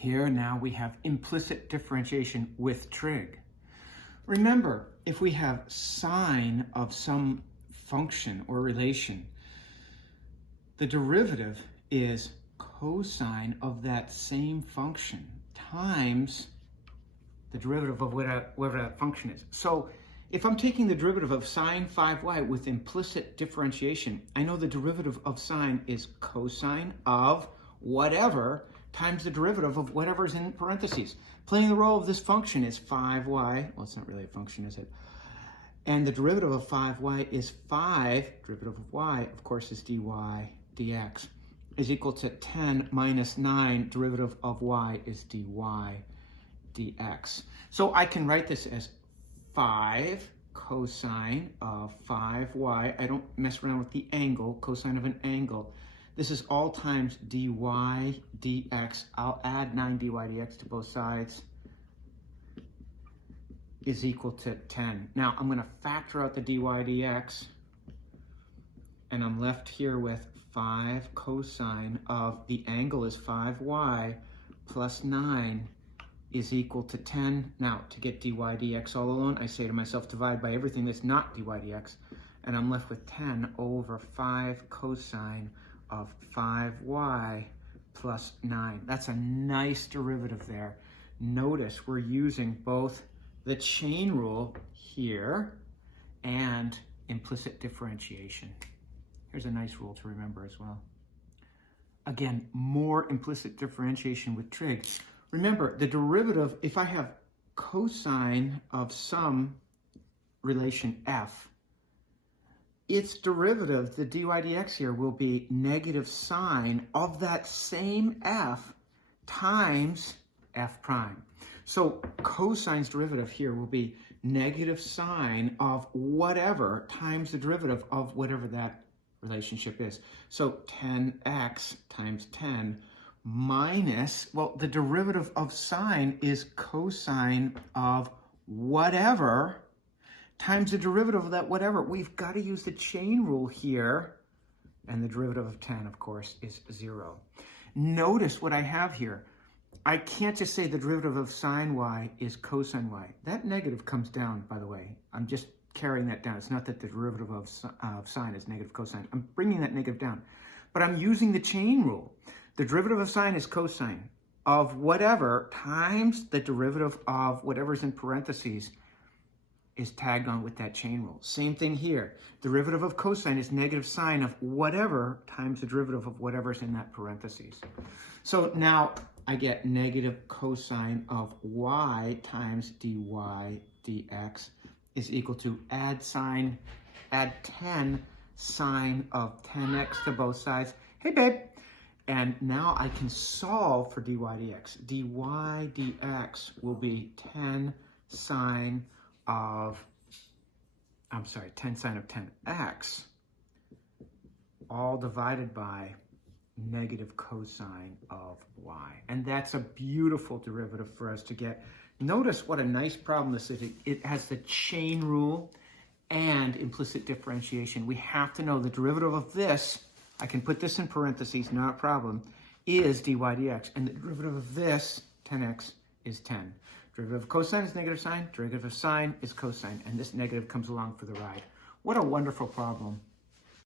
Here now we have implicit differentiation with trig. Remember, if we have sine of some function or relation, the derivative is cosine of that same function times the derivative of whatever that function is. So if I'm taking the derivative of sine 5y with implicit differentiation, I know the derivative of sine is cosine of whatever times the derivative of whatever's in parentheses. Playing the role of this function is 5y. Well, it's not really a function, is it? And the derivative of 5y is 5. Derivative of y, of course, is dy dx, is equal to 10 minus 9. Derivative of y is dy dx. So I can write this as 5 cosine of 5y. I don't mess around with the angle, cosine of an angle. This is all times dy dx. I'll add 9 dy dx to both sides, is equal to 10. Now I'm going to factor out the dy dx, and I'm left here with 5 cosine of the angle is 5y plus 9 is equal to 10. Now, to get dy dx all alone, I say to myself, divide by everything that's not dy dx, and I'm left with 10 over 5 cosine of 5y plus 9. That's a nice derivative there. Notice we're using both the chain rule here and implicit differentiation. Here's a nice rule to remember as well. Again, more implicit differentiation with trig. Remember, the derivative, if I have cosine of some relation f, its derivative, the dy dx here, will be negative sine of that same f times f prime. So cosine's derivative here will be negative sine of whatever times the derivative of whatever that relationship is. So 10x times 10 minus, well, the derivative of sine is cosine of whatever times the derivative of that whatever. We've got to use the chain rule here, and the derivative of 10, of course, is 0. Notice what I have here. I can't just say the derivative of sine y is cosine y. That negative comes down, by the way. I'm just carrying that down. It's not that the derivative of sine is negative cosine. I'm bringing that negative down. But I'm using the chain rule. The derivative of sine is cosine of whatever times the derivative of whatever's in parentheses is tagged on with that chain rule. Same thing here. Derivative of cosine is negative sine of whatever times the derivative of whatever's in that parentheses. So now I get negative cosine of y times dy dx is equal to add 10 sine of 10x to both sides. Hey, babe. And now I can solve for dy dx. dy dx will be 10 sine of 10x, all divided by negative cosine of y. And that's a beautiful derivative for us to get. Notice what a nice problem this is. It has the chain rule and implicit differentiation. We have to know the derivative of this, I can put this in parentheses, not a problem, is dy dx. And the derivative of this, 10x, is 10. Derivative of cosine is negative sine. Derivative of sine is cosine. And this negative comes along for the ride. What a wonderful problem.